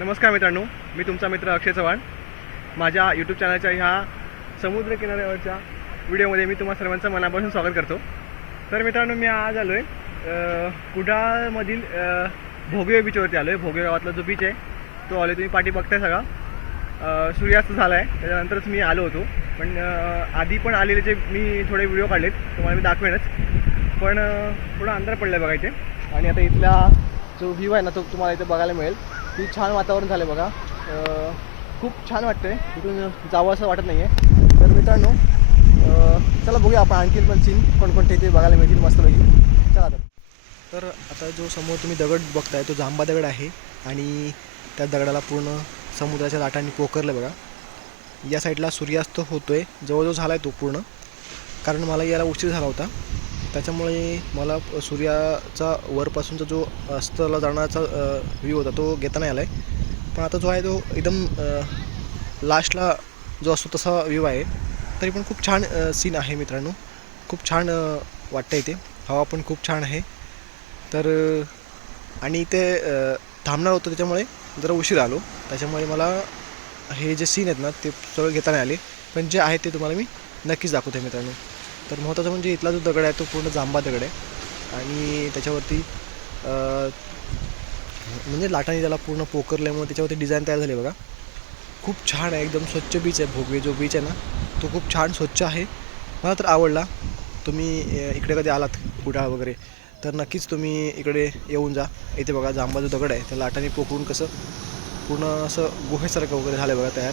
नमस्कार मित्रांनो मी तुमचा मित्र अक्षय चव्हाण. माझ्या यूट्यूब चॅनलच्या ह्या समुद्र किनाऱ्यावरच्या व्हिडिओमध्ये मी तुम्हा सर्वांचं मनापासून स्वागत करतो. तर मित्रांनो मी आज आलो आहे कुडाळमधील भोगवे बीचवरती आलो आहे भोगवे गावातला जो बीच आहे तो आलो तुम्ही पाठी बघताय सगळा. सूर्यास्त झाला आहे त्याच्यानंतरच मी आलो होतो. पण आधी पण आलेले जे मी थोडे व्हिडिओ काढलेत तुम्हाला मी दाखवेनच. पण अ, थोडं अंतर पडलं आहे आणि आता इथला जो व्ह्यू आहे ना तो तुम्हाला इथे बघायला मिळेल. की छान वातावरण झालं आहे बघा खूप छान वाटतं आहे इकडून जावं असं वाटत नाही आहे तर मित्रांनो चला बघूया आपण आणखी पण सीन कोणकोणते इथे बघायला मिळतील मस्तपैकी चला तर. तर आता जो समोर तुम्ही दगड बघताय तो जांबा दगड आहे आणि त्या दगडाला पूर्ण समुद्राच्या लाटांनी पोखरलं बघा. या साईडला सूर्यास्त होतो आहे जवळजवळ झाला आहे तो पूर्ण. कारण मला याला उशीर झाला होता. त्याच्यामुळे मला सूर्याचा वरपासूनचा जो अस्तला जाण्याचा व्ह्यू होता तो घेता नाही आला आहे पण आता जो आहे तो एकदम लास्टला जो असतो तसा व्ह्यू आहे. तरी पण खूप छान सीन आहे मित्रांनो. खूप छान वाटतं इथे हवा पण खूप छान आहे. तर आणि इथे थांबणार होतं त्याच्यामुळे जरा उशीर आलो. त्याच्यामुळे मला हे जे सीन आहेत ना ते सगळं घेता नाही आले. पण जे आहे ते तुम्हाला मी नक्कीच दाखवते मित्रांनो. तर महत्त्वाचं म्हणजे इथला जो दगड आहे तो पूर्ण जांबा दगड आहे. आणि त्याच्यावरती म्हणजे लाटांनी त्याला पूर्ण पोकरल्यामुळे त्याच्यावरती डिझाईन तयार झाली बघा. खूप छान आहे एकदम स्वच्छ बीच आहे भोगवे जो बीच आहे ना तो खूप छान स्वच्छ आहे. मला तर आवडला. तुम्ही इकडे कधी आलात कुडाळ वगैरे तर नक्कीच तुम्ही इकडे येऊन जा. इथे बघा जांबा जो दगड आहे त्या लाटाने पोखरून कसं पूर्ण असं गुहेसारखं वगैरे झालं बघा तयार.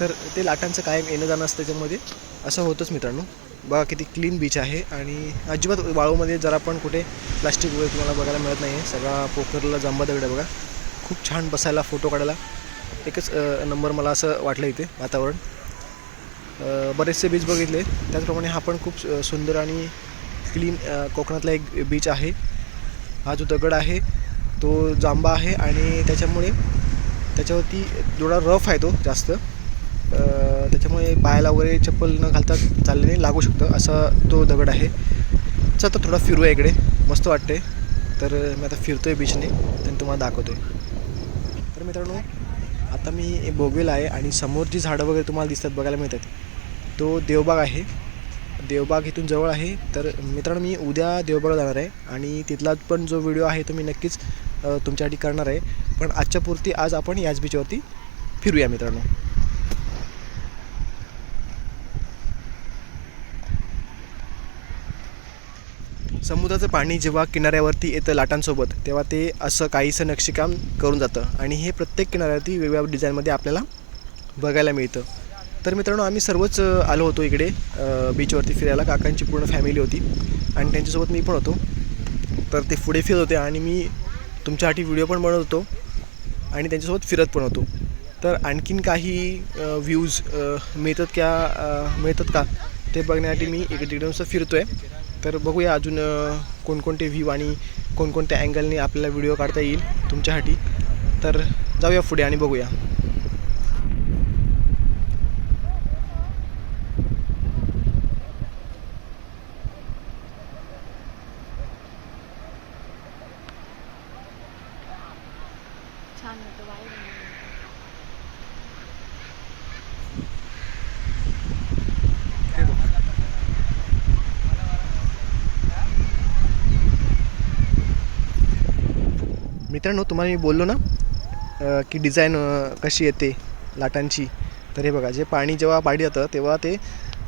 तर ते लाटांचं कायम येणं जाणं असतं त्याच्यामध्ये. असं होतंच मित्रांनो. बघा किती क्लीन बीच आहे आणि अजिबात वाळूमध्ये जरा पण कुठे प्लास्टिक वगैरे तुम्हाला बघायला मिळत नाही आहे सगळा पोखरला जांबा दगड आहे बघा. खूप छान बसायला फोटो काढायला. एकच नंबर मला असं वाटलं इथे वातावरण. बरेचसे बीच बघितले. त्याचप्रमाणे हा पण खूप सुंदर आणि क्लीन कोकणातला एक बीच आहे. हा जो दगड आहे तो जांबा आहे आणि त्याच्यामुळे त्याच्यावरती थोडा रफ आहे तो जास्त. त्याच्यामुळे पायाला वगैरे चप्पल न घालता चालल्याने लागू शकतं असा तो दगड आहे. चल तर थोडा फिरूया इकडे. मस्त वाटते तर मी आता फिरतोय बीचने आणि तुम्हाला दाखवतोय. तर मित्रांनो आता मी बोगवेला आहे आणि समोर जी झाडं वगैरे तुम्हाला दिसतात बघायला मिळतात तो देवबाग आहे. देवबाग इथून जवळ आहे. तर मित्रांनो मी उद्या देवबागला जाणार आहे आणि तिथला पण जो व्हिडिओ आहे तो मी नक्कीच तुमच्यासाठी करणार आहे. पण आजच्या पुरती आज आपण याच बीचवरती फिरूया मित्रांनो. समुद्राचं पाणी जेव्हा किनाऱ्यावरती येतं लाटांसोबत तेव्हा ते असं काहीसं नक्षीकाम करून जातं. आणि हे प्रत्येक किनाऱ्यावरती वेगवेगळ्या डिझाईनमध्ये आपल्याला बघायला मिळतं. तर मित्रांनो आम्ही सर्वच आलो होतो इकडे बीचवरती फिरायला. काकांची पूर्ण फॅमिली होती. आणि त्यांच्यासोबत मी पण होतो. तर ते पुढे फिरत होते आणि मी तुमच्यासाठी व्हिडिओ पण बनवत होतो. आणि त्यांच्यासोबत फिरत पण होतो. तर आणखीन काही व्ह्यूज मिळतात क्या मिळतात का ते बघण्यासाठी मी इकडे तिकडे नुसतं फिरतो आहे तर बघूया अजून कोणकोणते व्ह्यू आणि कोणकोणत्या अँगलने आपल्याला व्हिडिओ काढता येईल तुमच्यासाठी. तर जाऊया पुढे आणि बघूया छान होतं वाईट मित्रांनो तुम्हाला मी बोललो ना की डिझाईन कशी येते लाटांची तर हे बघा जे पाणी जेव्हा पाडी जातं तेव्हा ते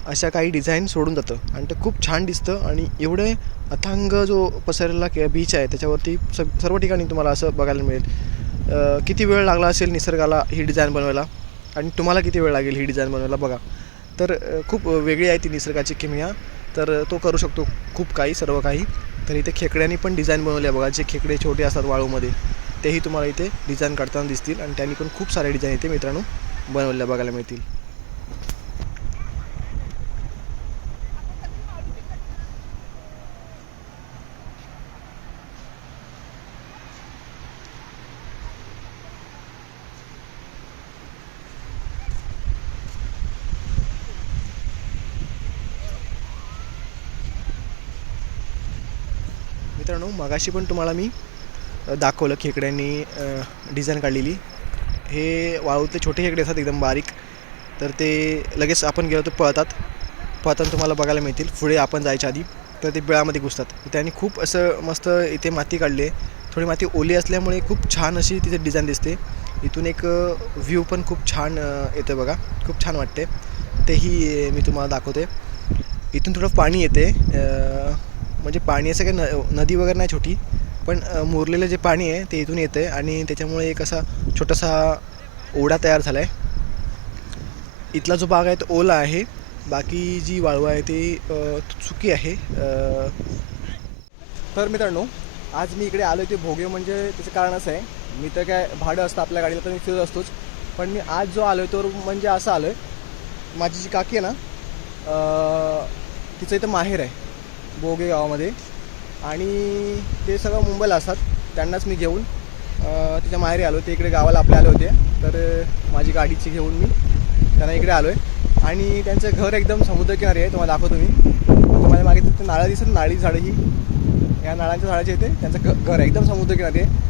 अशा काही डिझाईन सोडून जातं. आणि ते खूप छान दिसतं आणि एवढे अथांग जो पसरलेला के बीच आहे त्याच्यावरती स सर्व ठिकाणी तुम्हाला असं बघायला मिळेल. किती वेळ लागला असेल निसर्गाला ही डिझाईन बनवायला? आणि तुम्हाला किती वेळ लागेल ही डिझाईन बनवायला? बघा. तर खूप वेगळी आहे ती निसर्गाची किमिया. तर तो करू शकतो खूप काही सर्व काही. तर इथे खेकड्यांनी पण डिझाईन बनवले आहे बघा. जे खेकडे छोटे असतात वाळूमध्ये तेही तुम्हाला इथे डिझाईन काढताना दिसतील आणि त्यांनी पण खूप सारे डिझाईन इथे मित्रांनो बनवल्या बघायला मिळतील. मित्रांनो मगाशी पण तुम्हाला मी दाखवलं खेकड्यांनी डिझाईन काढलेली. हे वाळूतले छोटे खेकडे असतात एकदम बारीक. तर ते लगेच आपण गेलो तर पळतात. पळताना तुम्हाला बघायला मिळतील. पुढे आपण जायच्या आधी. तर ते बिळामध्ये घुसतात. त्यांनी खूप असं मस्त इथे माती काढली आहे. थोडी माती ओली असल्यामुळे खूप छान अशी तिथे डिझाईन दिसते. इथून एक व्ह्यू पण खूप छान येतं बघा. खूप छान वाटते तेही मी तुम्हाला दाखवते इथून थोडं पाणी येते म्हणजे पाणी असं काही न नदी वगैरे नाही छोटी पण मुरलेलं जे पाणी आहे ते इथून येतं आहे आणि त्याच्यामुळे एक असा छोटासा ओढा तयार झाला आहे इथला जो भाग आहे तो ओला आहे. बाकी जी वाळू आहे ती चुकी आहे. तर मित्रांनो आज मी इकडे आलो ते भोगे म्हणजे त्याचं कारण असं आहे. मी तर काय भाडं असतं आपल्या गाडीला तर मी फिरत असतोच. पण मी आज जो आलो आहे तो म्हणजे असं आलो आहे माझी जी काकी आहे ना तिचं इथं माहेर आहे. बोगे गावामध्ये. आणि ते सगळं मुंबईला असतात. त्यांनाच मी घेऊन त्याच्या तिच्या माहेरी आलो ते इकडे गावाला आपले आले होते. तर माझी गाडीची घेऊन मी त्यांना इकडे आलो आहे आणि त्यांचं घर एकदम समुद्रकिनारी आहे. तुम्हाला दाखवतो मी. तुम्हाला मागे तिथे नाळं दिसत नाळी झाडं ही. या नाळांच्या झाडाचे येते त्यांचं घ घर आहे. एकदम समुद्रकिनारी आहे.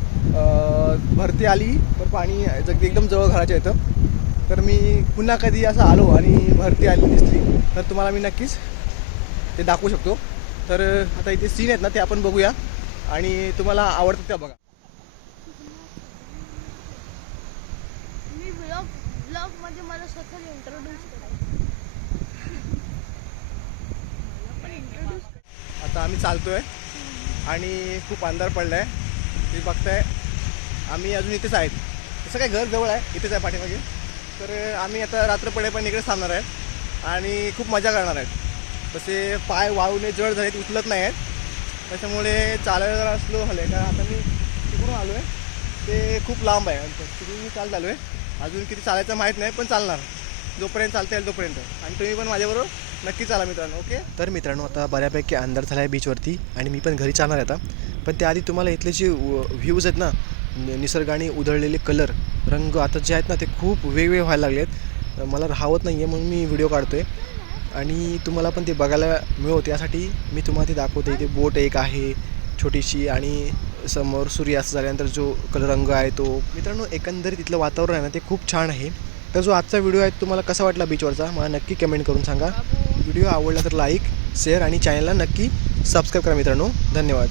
भरती आली पण पाणी जग एकदम जवळ घराच्या येतं तर मी पुन्हा कधी असं आलो आणि भरती आली दिसली तर तुम्हाला मी नक्कीच ते दाखवू शकतो. तर आता इथे सीन आहेत ना ते आपण बघूया. आणि तुम्हाला आवडतं त्या बघा. मी ब्लॉग ब्लॉगमध्ये मला स्वतःला इंट्रोड्यूस करायचं. आता आम्ही चालतोय. आणि खूप अंधार पडलाय. तुम्ही बघताय. आम्ही अजून इथेच आहेत. तसं काय घर जवळ आहे. इथेच आहे पाठीमागे. तर आम्ही आता रात्र पडे पण इकडेच थांबणार आहेत आणि खूप मजा करणार आहेत. तसे पाय वाळूने जड झालेत उचलत नाही आहेत. त्याच्यामुळे चालायला जरा स्लो झालं आहे कारण आता मी तिकडून आलो आहे ते खूप लांब आहे. अंतर तिकडून मी चालत आलो आहे अजून किती चालायचं माहीत नाही पण चालणार. जोपर्यंत चालता येईल तोपर्यंत आणि तुम्ही पण माझ्याबरोबर नक्की चाला मित्रांनो ओके? तर मित्रांनो आता बऱ्यापैकी अंधार झाला आहे बीचवरती आणि मी पण घरी चालणार आहे आता. पण त्याआधी तुम्हाला इथले जे व्ह्यूज आहेत ना निसर्गाने उधळलेले कलर रंग आता जे आहेत ना ते खूप वेगवेगळे व्हायला लागले आहेत मला राहवत नाही आहे म्हणून मी व्हिडिओ काढतो आहे आणि तुम्हाला पण ते बघायला मिळो यासाठी मी तुम्हाला ते दाखवते. इथे बोट एक आहे छोटीशी आणि समोर सूर्यास्त झाल्यानंतर जो कल रंग आहे तो. मित्रांनो एकंदरीत तिथलं वातावरण आहे ना ते खूप छान आहे. तर जो आजचा व्हिडिओ आहे तुम्हाला कसा वाटला बीचवरचा मला नक्की कमेंट करून सांगा. व्हिडिओ आवडला तर लाईक शेअर आणि चॅनलला नक्की सबस्क्राईब करा मित्रांनो. धन्यवाद.